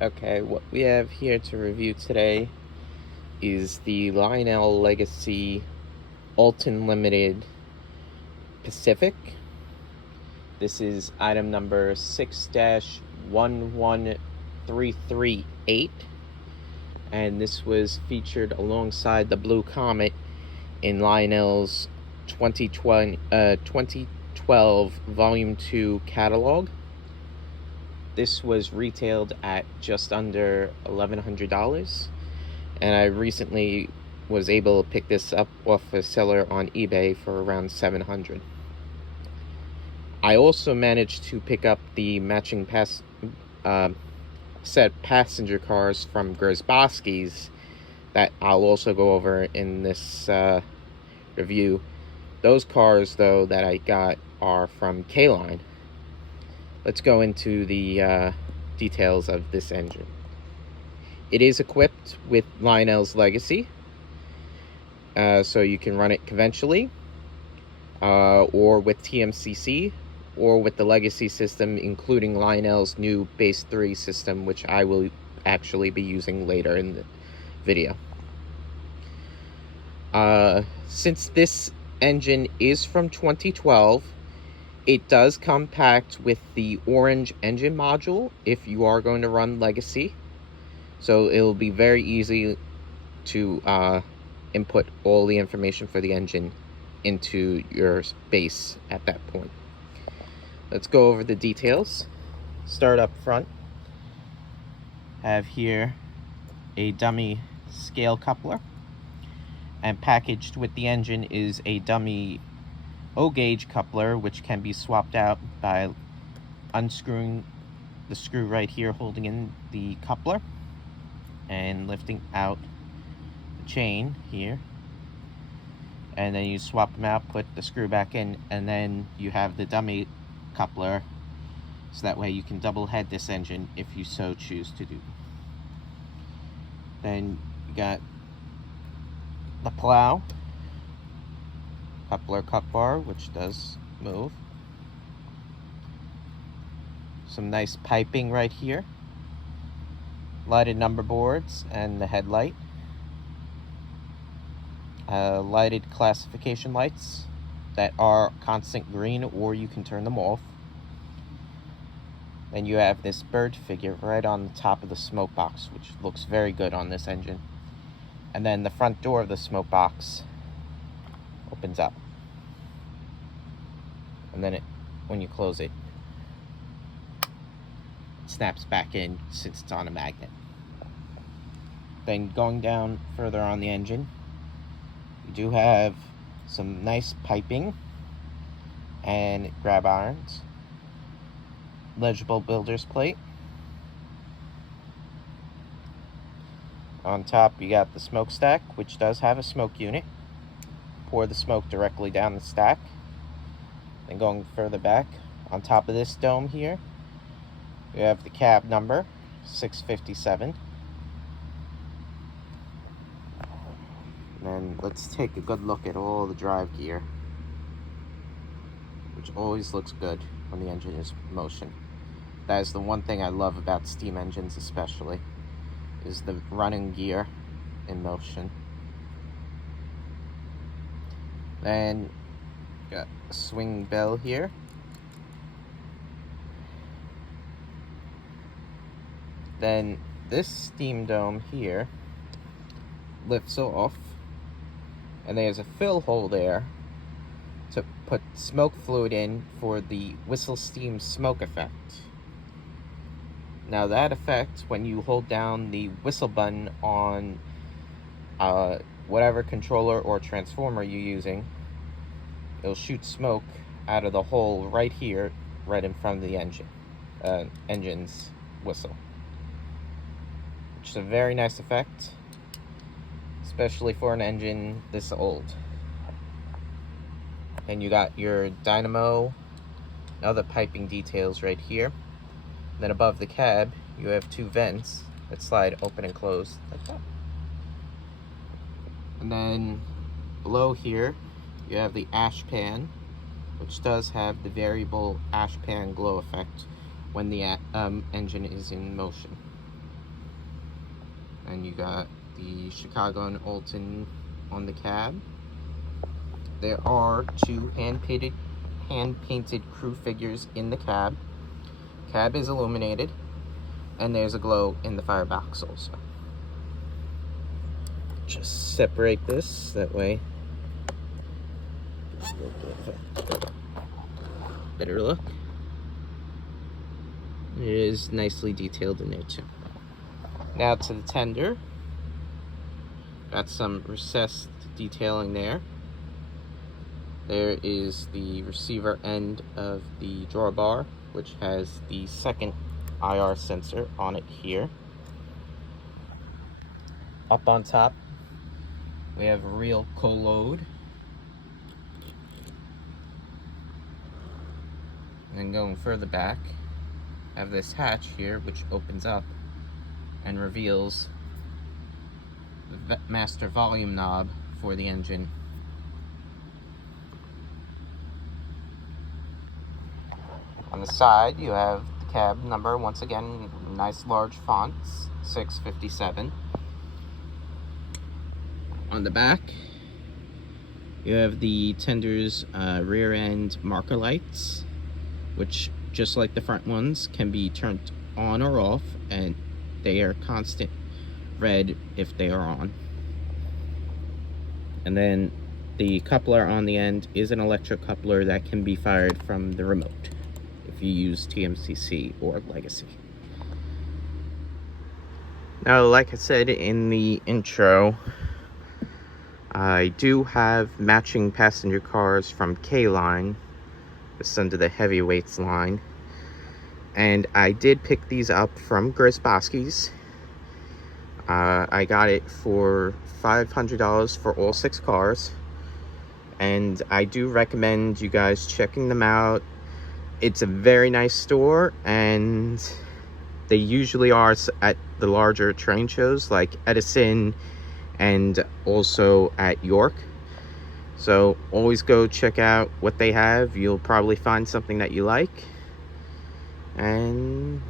Okay, what we have here to review today is the Lionel Legacy Alton Limited Pacific. This is item number 6-11338, and this was featured alongside the Blue Comet in Lionel's 2012 Volume 2 catalog. This was retailed at just under $1,100, and I recently was able to pick this up off a seller on eBay for around $700. I also managed to pick up the matching set passenger cars from Grozbowski's that I'll also go over in this review. Those cars, though, that I got are from K-Line. Let's go into the details of this engine. It is equipped with Lionel's Legacy, so you can run it conventionally, or with TMCC, or with the Legacy system, including Lionel's new Base 3 system, which I will actually be using later in the video. Since this engine is from 2012, it does come packed with the orange engine module if you are going to run Legacy. So it'll be very easy to input all the information for the engine into your base at that point. Let's go over the details. Start up front. Have here a dummy scale coupler, and packaged with the engine is a dummy O-gauge coupler, which can be swapped out by unscrewing the screw right here holding in the coupler and lifting out the chain here, and then you swap them out, put the screw back in, and then you have the dummy coupler, so that way you can double head this engine if you so choose to do. Then you got the plow coupler cut bar, which does move. Some nice piping right here. Lighted number boards and the headlight. Lighted classification lights that are constant green, or you can turn them off. Then you have this bird figure right on the top of the smoke box, which looks very good on this engine. And then the front door of the smoke box opens up, and then when you close it, it snaps back in since it's on a magnet. Then going down further on the engine, you do have some nice piping and grab irons, legible builder's plate. On top you got the smokestack, which does have a smoke unit. Pour the smoke directly down the stack. Then going further back, on top of this dome here, you have the cab number 657. And then let's take a good look at all the drive gear, which always looks good when the engine is in motion. That is the one thing I love about steam engines, especially, is the running gear in motion. Then got a swing bell here. Then this steam dome here lifts off, and there's a fill hole there to put smoke fluid in for the whistle steam smoke effect. Now that effect, when you hold down the whistle button on whatever controller or transformer you're using, it'll shoot smoke out of the hole right here, right in front of the engine's whistle, which is a very nice effect, especially for an engine this old. And you got your dynamo and other piping details right here. Then above the cab, you have two vents that slide open and close like that. And then below here, you have the ash pan, which does have the variable ash pan glow effect when the engine is in motion. And you got the Chicago and Alton on the cab. There are two hand-painted crew figures in the cab. Cab is illuminated, and there's a glow in the firebox also. Just separate this, that way better look. It is nicely detailed in there too. Now to the tender. Got some recessed detailing there. There is the receiver end of the drawbar, which has the second IR sensor on it here. Up on top, we have a real co-load. And then going further back, I have this hatch here, which opens up and reveals the master volume knob for the engine. On the side, you have the cab number, once again, nice large fonts, 657. On the back, you have the tender's rear end marker lights, which, just like the front ones, can be turned on or off, and they are constant red if they are on. And then the coupler on the end is an electric coupler that can be fired from the remote if you use TMCC or Legacy. Now, like I said in the intro, I do have matching passenger cars from K-Line. This is under the heavyweights line. And I did pick these up from Grisbowski's. I got it for $500 for all 6 cars. And I do recommend you guys checking them out. It's a very nice store, and they usually are at the larger train shows like Edison and also at York. So always go check out what they have. You'll probably find something that you like. And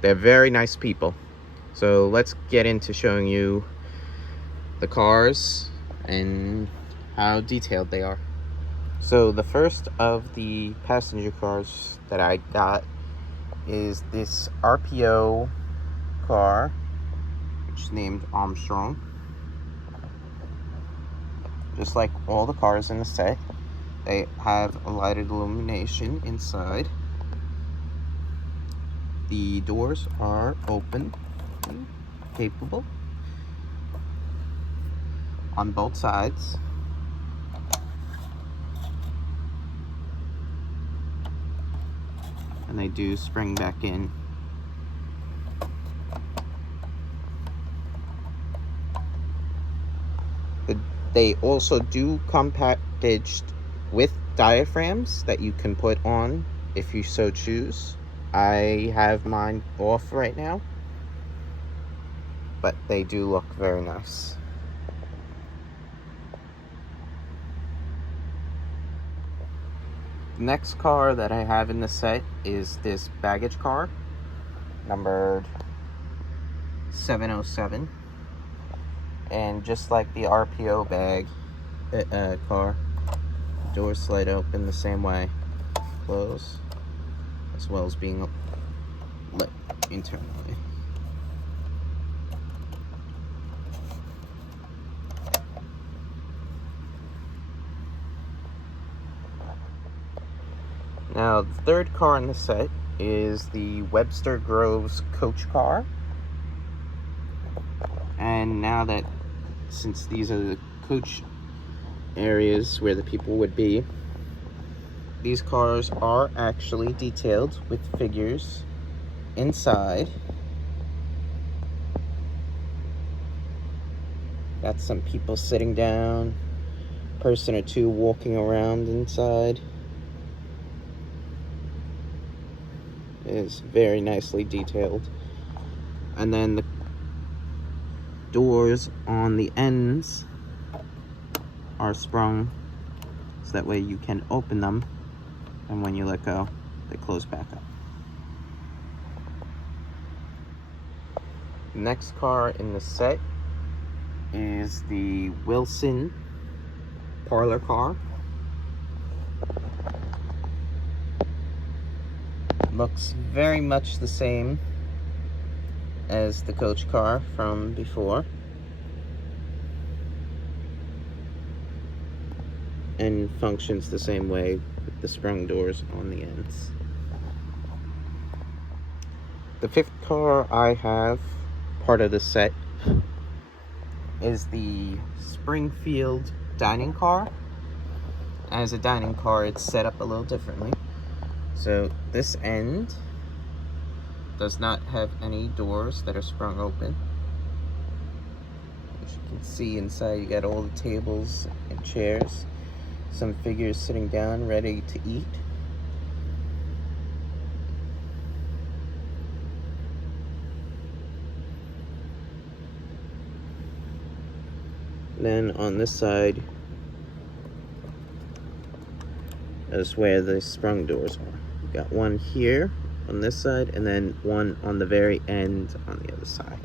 they're very nice people. So let's get into showing you the cars and how detailed they are. So the first of the passenger cars that I got is this RPO car, which is named Armstrong. Just like all the cars in the set, they have a lighted illumination inside. The doors are open and capable on both sides. And they do spring back in. They also do come packaged with diaphragms that you can put on if you so choose. I have mine off right now, but they do look very nice. The next car that I have in the set is this baggage car, numbered 707. And just like the RPO car, doors slide open the same way, close, as well as being lit internally. Now, the third car in the set is the Webster Groves coach car. And now that, since these are the coach areas where the people would be, these cars are actually detailed with figures inside. Got some people sitting down, person or two walking around inside. It is very nicely detailed. And then the doors on the ends are sprung so that way you can open them, and when you let go they close back up. The next car in the set is the Wilson parlor car. Looks very much the same as the coach car from before, and functions the same way with the sprung doors on the ends. The fifth car I have, part of the set, is the Springfield dining car. As a dining car, it's set up a little differently. So this end does not have any doors that are sprung open. As you can see inside, you got all the tables and chairs, some figures sitting down ready to eat. Then on this side is where the sprung doors are. We've got one here on this side, and then one on the very end on the other side.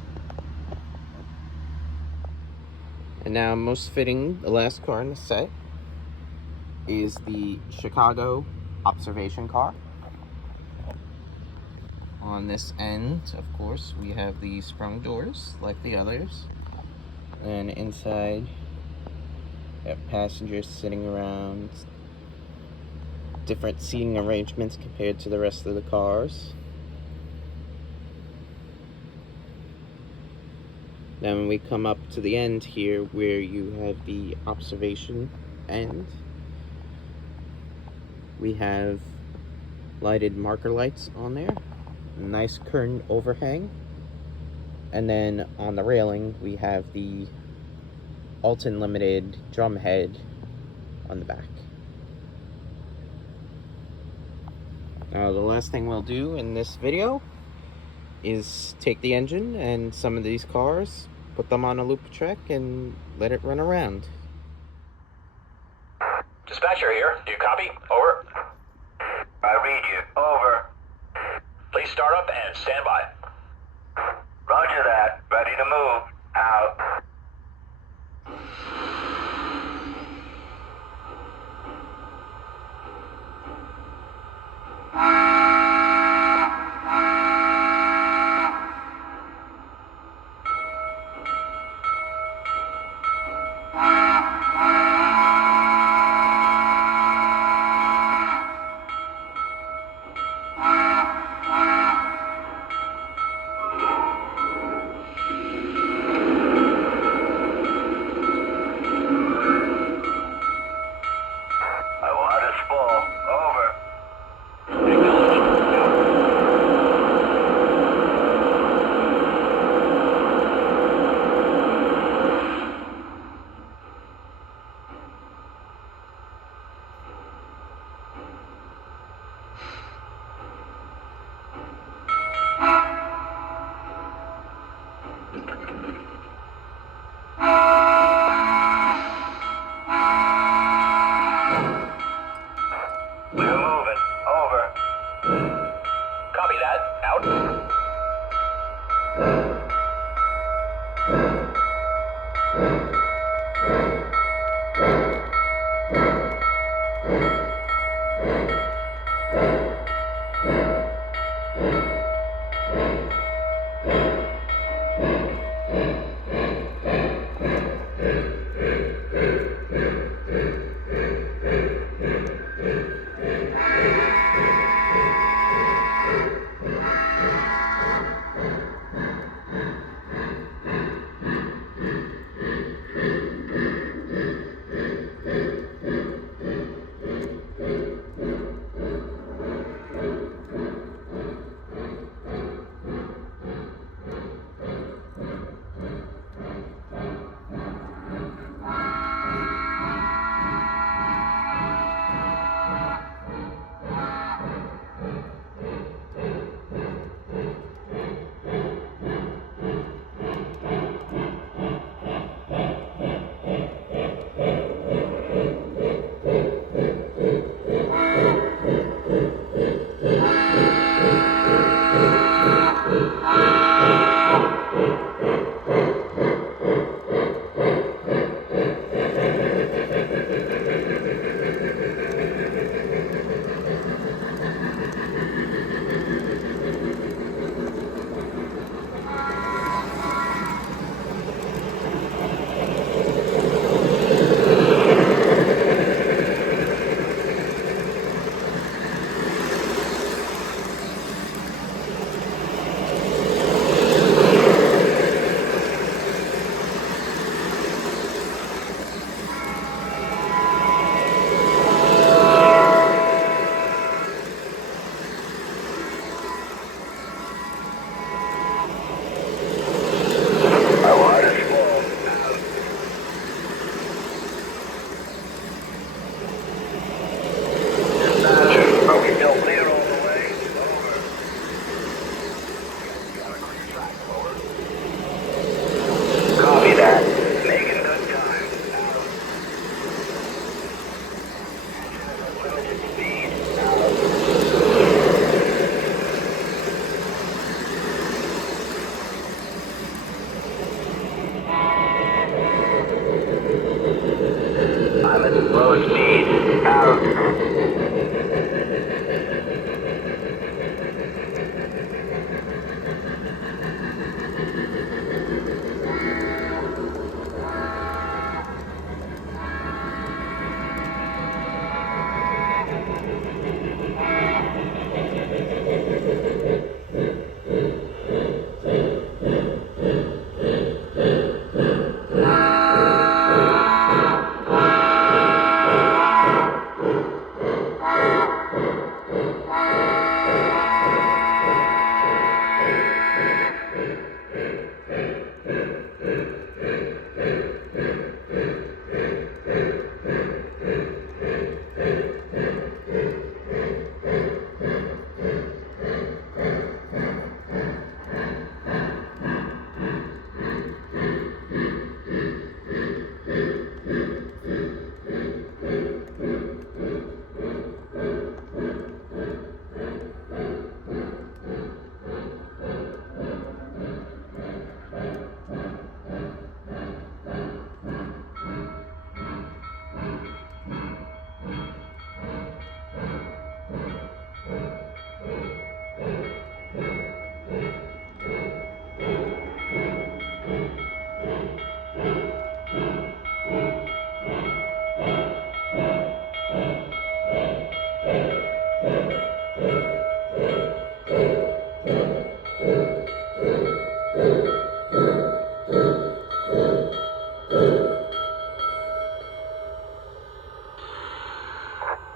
And now, most fitting, the last car in the set is the Chicago observation car. On this end, of course, we have the sprung doors like the others. And inside, we have passengers sitting around, different seating arrangements compared to the rest of the cars. Then when we come up to the end here, where you have the observation end, we have lighted marker lights on there, a nice curtain overhang, and then on the railing we have the Alton Limited drum head on the back. Now, the last thing we'll do in this video is take the engine and some of these cars, put them on a loop track, and let it run around. Dispatcher here. Do you copy? Over. I read you. Over. Please start up and stand by. Roger that. Ready to move. Out. I'm at low speed. Out.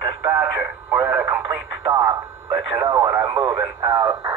Dispatcher, we're at a complete stop. Let you know when I'm moving. Out.